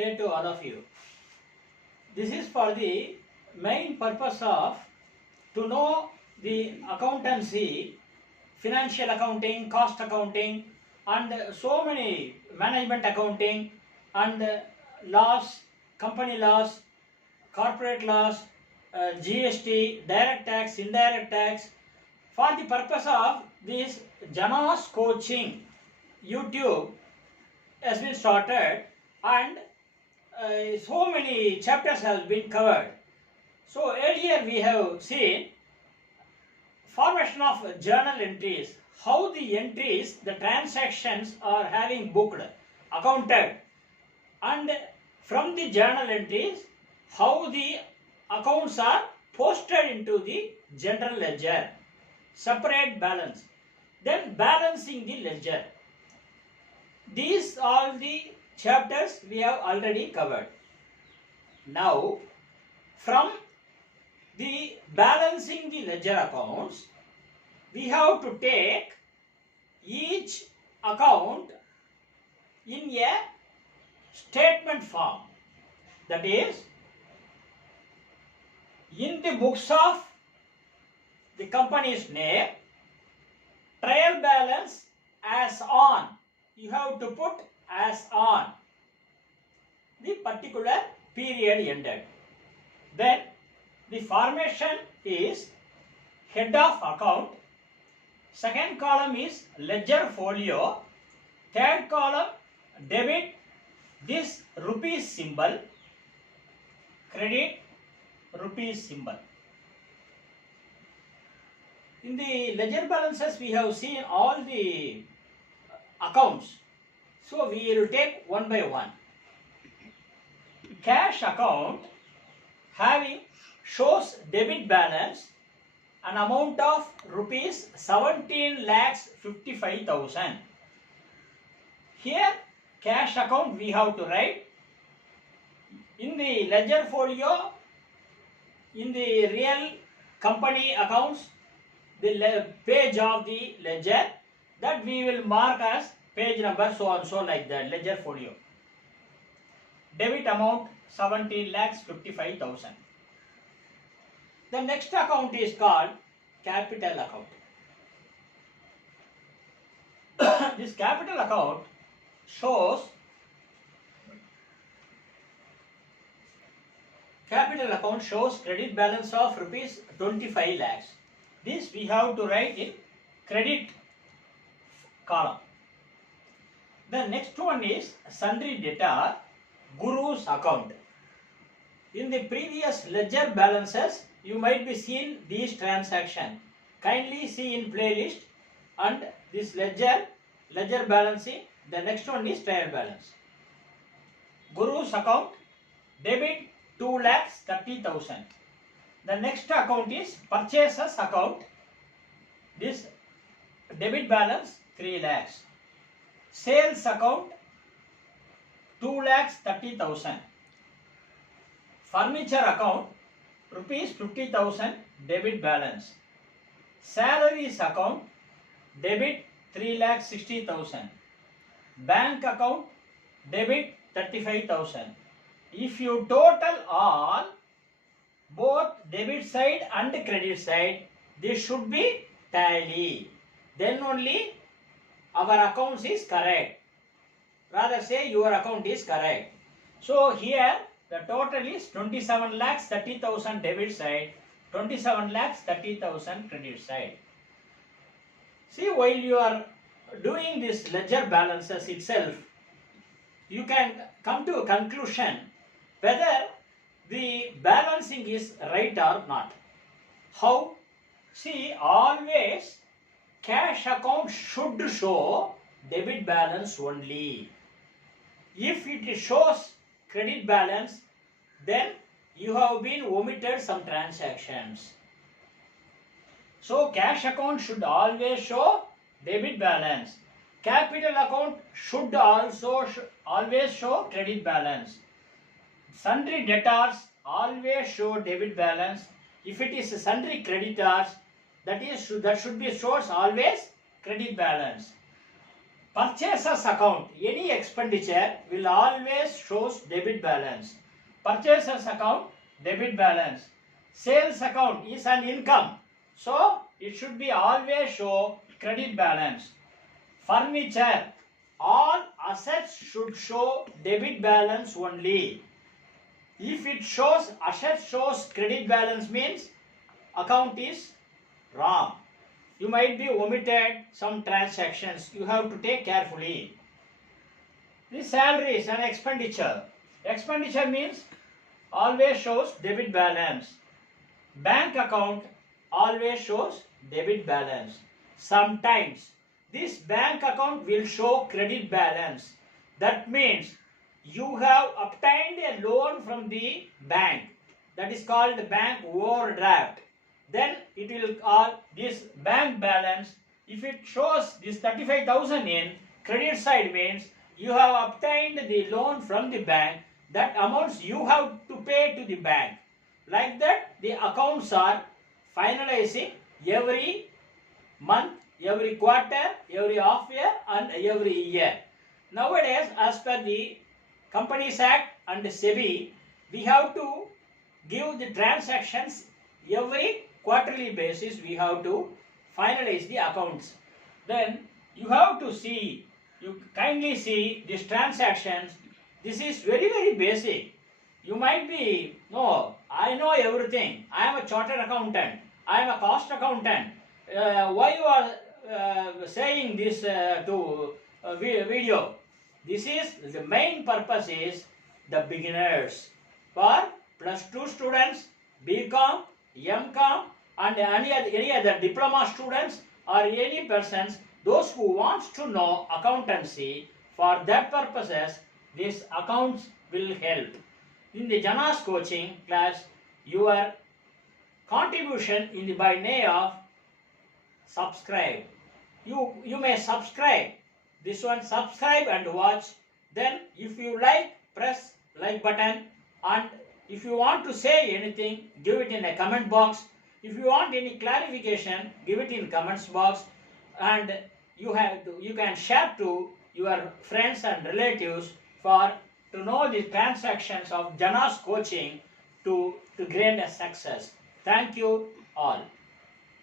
day to all of you. This is for the main purpose of to know the accountancy, financial accounting, cost accounting, and so many management accounting and laws, company laws, corporate laws, GST, direct tax, indirect tax. For the purpose of this Jana's coaching, YouTube has been started and so many chapters have been covered. So earlier we have seen formation of journal entries, how the entries, the transactions are having booked, accounted, and from the journal entries, how the accounts are posted into the general ledger, separate balance, then balancing the ledger. These are the chapters we have already covered. Now, from the balancing the ledger accounts, we have to take each account in a statement form. That is, in the books of the company's name, trial balance as on. You have to put as on the particular period ended. Then the formation is head of account. Second column is ledger folio. Third column debit, this rupees symbol. Credit, rupees symbol. In the ledger balances we have seen all the accounts. So we will take one by one. Cash account having shows debit balance an amount of rupees 17,55,000. Here cash account we have to write. In the ledger folio, in the real company accounts, the page of the ledger, that we will mark as page number so and so, like that, ledger folio. Debit amount 17,55,000. The next account is called capital account. This capital account shows credit balance of rupees 25 lakhs. This we have to write in credit column. The next one is sundry debtor, Guru's account. In the previous ledger balances, you might be seen these transactions. Kindly see in playlist and this ledger balancing. The next one is trial balance. Guru's account, debit 2,30,000. The next account is purchases account. This debit balance 3 lakhs. Sales account 2,30,000. Furniture account rupees 50,000 debit balance. Salaries account debit 3,60,000. Bank account debit 35,000. If you total all, both debit side and credit side, this should be tally. Then only our account is correct. Rather say your account is correct. So here the total is 27,30,000 debit side, 27,30,000 credit side. See, while you are doing this ledger balances itself, you can come to a conclusion whether the balancing is right or not. How? See, always cash account should show debit balance only. If it shows credit balance, then you have been omitted some transactions. So cash account should always show debit balance. Capital account should also always show credit balance. Sundry debtors always show debit balance. If it is sundry creditors, that should be shows always credit balance. Purchases account, any expenditure will always shows debit balance. Purchases account, debit balance. Sales account is an income, so it should be always show credit balance. Furniture, all assets should show debit balance only. If it shows asset shows credit balance means account is wrong. You might be omitted some transactions. You have to take carefully. This salary is an expenditure. Expenditure means always shows debit balance. Bank account always shows debit balance. Sometimes this bank account will show credit balance. That means you have obtained a loan from the bank. That is called bank overdraft. Then it will call this bank balance. If it shows this 35,000 in credit side means you have obtained the loan from the bank. That amounts you have to pay to the bank. Like that, the accounts are finalizing every month, every quarter, every half year and every year. Nowadays, as per the Companies Act and SEBI, we have to give the transactions every quarterly basis. We have to finalize the accounts. Then you have to see, you kindly see these transactions. This is very basic. You might be, no, I know everything. I am a chartered accountant. I am a cost accountant. Why you are saying this to video? This is the main purpose is the beginners. For +2 students, BCom, MCom and any other diploma students or any persons, those who wants to know accountancy, for that purposes, these accounts will help. In the Jana's coaching class, your contribution in the by way of subscribe. You may subscribe. This one subscribe and watch. Then if you like, press like button, and if you want to say anything, give it in a comment box. If you want any clarification, give it in comments box, and you can share to your friends and relatives for to know the transactions of Jana's coaching to gain a success. Thank you all.